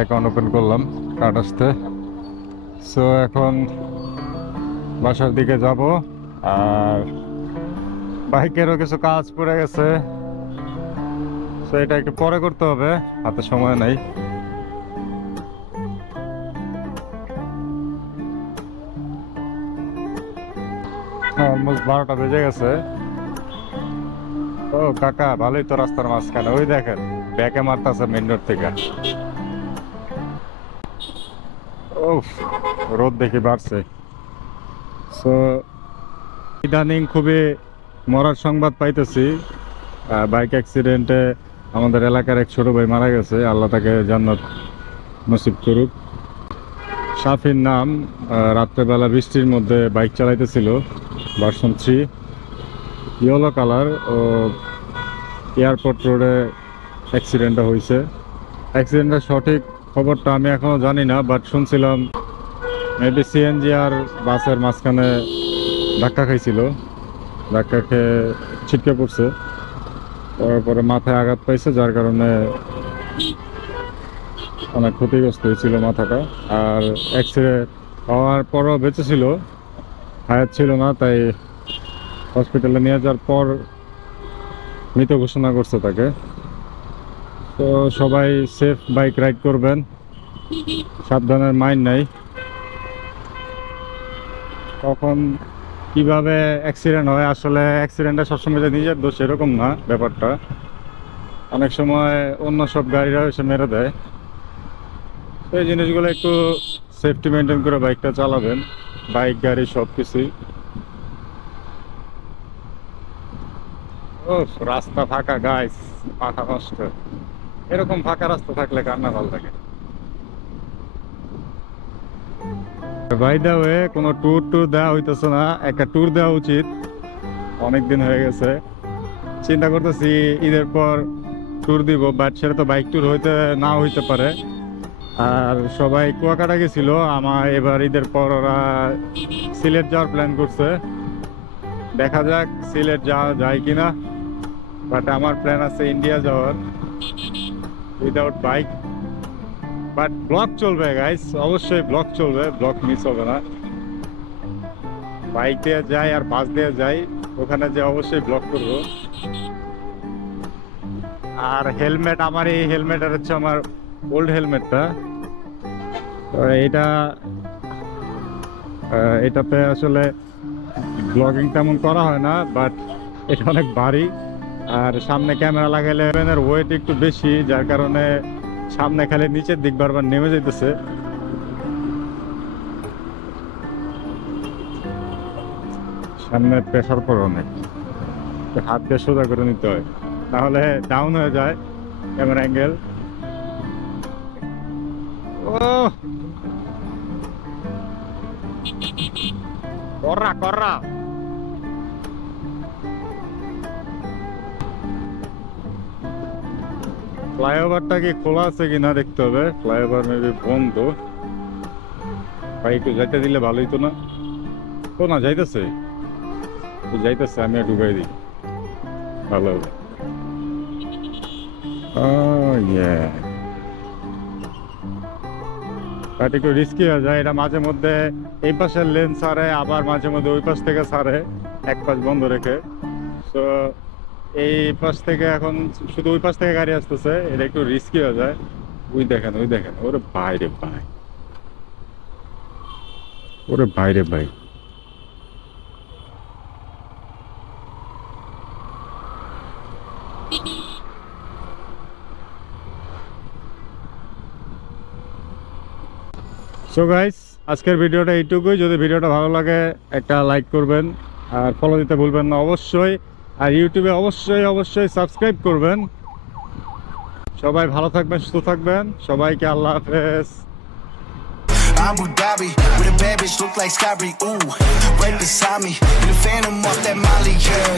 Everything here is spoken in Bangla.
অ্যাকাউন্ট ওপেন করলাম কার্ড আসতে। সো এখন বাসার দিকে যাব, আর বাইকেরও কিছু কাজ পড়ে গেছে, সো এটা একটু পরে করতে হবে, হাতে সময় নাই। অলমোস্ট 12টা বেজে গেছে। ও কাকা, ভালোই তো রাস্তার মাঝখানে, ওই দেখেন ব্যাকে মারতেছে মেন রোড থেকে। ও, রোদ দেখি বাড়ছে। সো ইদানিং খুবই মরার সংবাদ পাইতেছি। বাইক অ্যাক্সিডেন্টে আমাদের এলাকার এক ছোট ভাই মারা গেছে, আল্লাহ তাকে জান্নাত নসিব করুক। সাফির নাম। রাত্রেবেলা বৃষ্টির মধ্যে বাইক চালাইতেছিল, ভার্সন 3, ইয়েলো কালার। ও এয়ারপোর্ট রোডে অ্যাক্সিডেন্টটা হয়েছে। অ্যাক্সিডেন্টের সঠিক খবরটা আমি এখনও জানি না, বাট শুনছিলাম মেবি সিএনজি আর বাসের মাঝখানে ধাক্কা খাইছিল, ধাক্কা খেয়ে ছিটকে পড়ছে, তারপরে মাথায় আঘাত পাইছে, যার কারণে অনেক ক্ষতিগ্রস্ত হয়েছিল মাথাটা। আর অ্যাক্সিডেন্ট হওয়ার পরও বেঁচে ছিল, হায়াত ছিল না, তাই হসপিটালে নিয়ে যাওয়ার পর মৃত ঘোষণা করছে তাকে। তো সবাই সেফ বাইক রাইড করবেন, সাবধানের মাইন্ড নাই। কখন কিভাবে অ্যাক্সিডেন্ট হয়, আসলে অ্যাক্সিডেন্টটা সবসময় যে নিজের দোষ এরকম না ব্যাপারটা, অনেক সময় অন্য সব গাড়িরা এসে মেরে দেয়। তো এই জিনিসগুলো একটু সেফটি মেনটেন করে বাইকটা চালাবেন, বাইক গাড়ি সব কিছুই। ও, রাস্তা ফাঁকা গাইস, মাথা নষ্ট। এরকম ফাঁকা রাস্তা থাকলে কার না ভালো লাগে। বাই দা ওয়ে, কোনো ট্যুর দেওয়া হইতেছে না, একটা ট্যুর দেওয়া উচিত, অনেকদিন হয়ে গেছে। চিন্তা করতেছি ঈদের পর ট্যুর দিব, বাট সেটা তো বাইক ট্যুর না হইতে পারে। আর সবাই কুয়াকাটা গেছিল, আমার এবার ঈদের পর ওরা সিলেট যাওয়ার প্ল্যান করছে। দেখা যাক সিলেট যাওয়া যায় কিনা, বাট আমার প্ল্যান আছে ইন্ডিয়া যাওয়ার উইদাউট বাইক। বাট ব্লগ চলবে গাইস, অবশ্যই ব্লগ চলবে, ব্লগ মিস হবে না। বাইক দিয়ে যাই আর বাস দিয়ে যাই, ওখানে যে অবশ্যই ব্লগ করব। আর হেলমেট, আমার এই হেলমেটটা হচ্ছে আমার ওল্ড হেলমেটটা। তো এটাতে আসলে ব্লগিং তেমন করা হয় না, বাট এটা অনেক ভারী। আর সামনে ক্যামেরা লাগাইলে এর ওয়েট একটু বেশি, যার কারণে সামনে খালি নিচের দিক বারবার নেমে যেতেছে। সামনে প্রেশার পড়ে অনেক, হাত দিয়ে সোজা করে নিতে হয়, তাহলে ডাউন হয়ে যায় ক্যামেরা অ্যাঙ্গেল। ও কররা কররা। ফ্লাইওভারটা কি খোলা আছে কিনা দেখতে হবে, ফ্লাইওভার মেবি বন্ধ। ভাই একটু যাইতে দিলে ভালোই তো না। তো না যাইতেছে, যাইতেছে, আমি ডুবাই দিই, ভালো হবে। বাট একটু রিস্কি হয়ে যায় এটা, মাঝে মধ্যে এই পাশের লেন ছাড়ে, আবার মাঝে মধ্যে ওই পাশ থেকে ছাড়ে, এক পাশ বন্ধ রেখে। তো এই পাশ থেকে এখন শুধু ওই পাশ থেকে গাড়ি আসতেছে, এটা একটু রিস্কি হয়ে যায়। ওই দেখেন, ওই দেখেন, ওরে ভাই রে ভাই, ওরে ভাই রে ভাই। সো গাইস, আজকের ভিডিওটা এইটুকুই। যদি ভিডিওটা ভালো লাগে একটা লাইক করবেন, আর ফলো দিতে ভুলবেন না অবশ্যই। আর ইউটিউবে অবশ্যই অবশ্যই সাবস্ক্রাইব করবেন। সবাই ভালো থাকবেন, সুস্থ থাকবেন, সবাইকে আল্লাহ হাফেজ। Abu Dhabi, with a bad bitch look like Scotty, ooh, right beside me, in the phantom off that Molly, yeah.